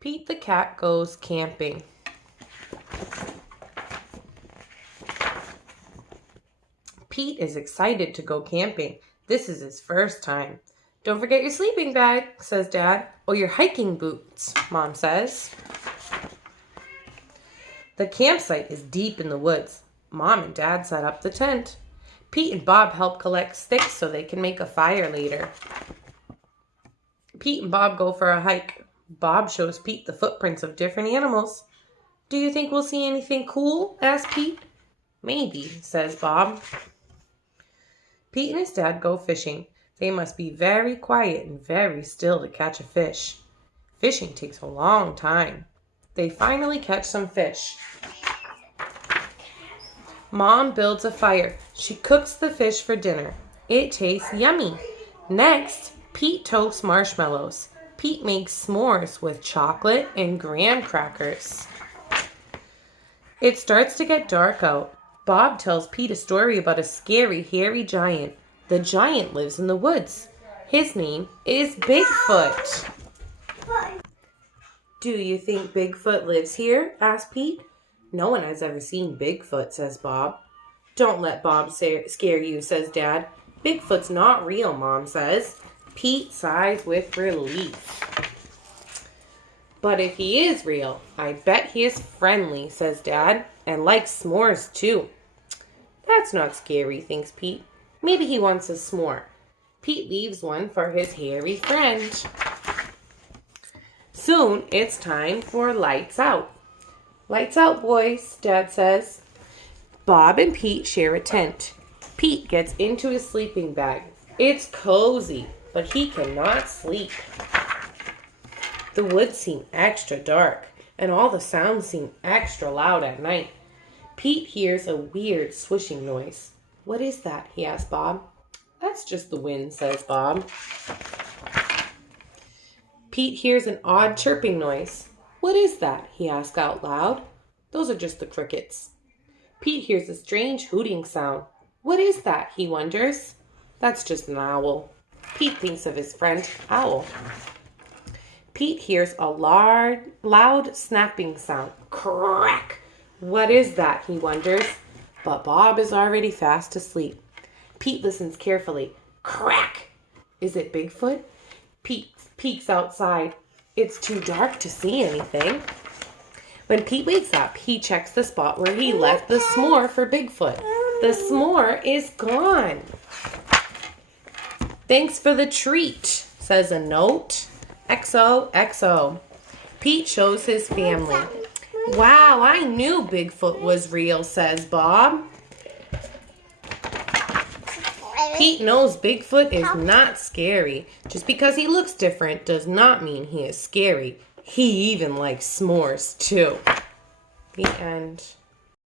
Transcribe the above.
Pete the cat goes camping. Pete is excited to go camping. This is his first time. Don't forget your sleeping bag, says Dad. Or your hiking boots, Mom says. The campsite is deep in the woods. Mom and Dad set up the tent. Pete and Bob help collect sticks so they can make a fire later. Pete and Bob go for a hike. Bob shows Pete the footprints of different animals. Do you think we'll see anything cool? Asks Pete. Maybe, says Bob. Pete and his dad go fishing. They must be very quiet and very still to catch a fish. Fishing takes a long time. They finally catch some fish. Mom builds a fire. She cooks the fish for dinner. It tastes yummy. Next, Pete toasts marshmallows. Pete makes s'mores with chocolate and graham crackers. It starts to get dark out. Bob tells Pete a story about a scary, hairy giant. The giant lives in the woods. His name is Bigfoot. Do you think Bigfoot lives here? Asks Pete. No one has ever seen Bigfoot, says Bob. Don't let Bob scare you, says Dad. Bigfoot's not real, Mom says. Pete sighs with relief. But if he is real, I bet he is friendly, says Dad, and likes s'mores too. That's not scary, thinks Pete. Maybe he wants a s'more. Pete leaves one for his hairy friend. Soon it's time for lights out. Lights out, boys, Dad says. Bob and Pete share a tent. Pete gets into his sleeping bag. It's cozy, but he cannot sleep. The woods seem extra dark, and all the sounds seem extra loud at night. Pete hears a weird swishing noise. What is that? He asks Bob. That's just the wind, says Bob. Pete hears an odd chirping noise. What is that? He asks out loud. Those are just the crickets. Pete hears a strange hooting sound. What is that? He wonders. That's just an owl. Pete thinks of his friend Owl. Pete hears a loud snapping sound. Crack! What is that? He wonders. But Bob is already fast asleep. Pete listens carefully. Crack! Is it Bigfoot? Pete peeks outside. It's too dark to see anything. When Pete wakes up, he checks the spot where he left the s'more for Bigfoot. The s'more is gone. Thanks for the treat, says a note. XOXO. Pete shows his family. Wow, I knew Bigfoot was real, says Bob. Pete knows Bigfoot is not scary. Just because he looks different does not mean he is scary. He even likes s'mores too. The end.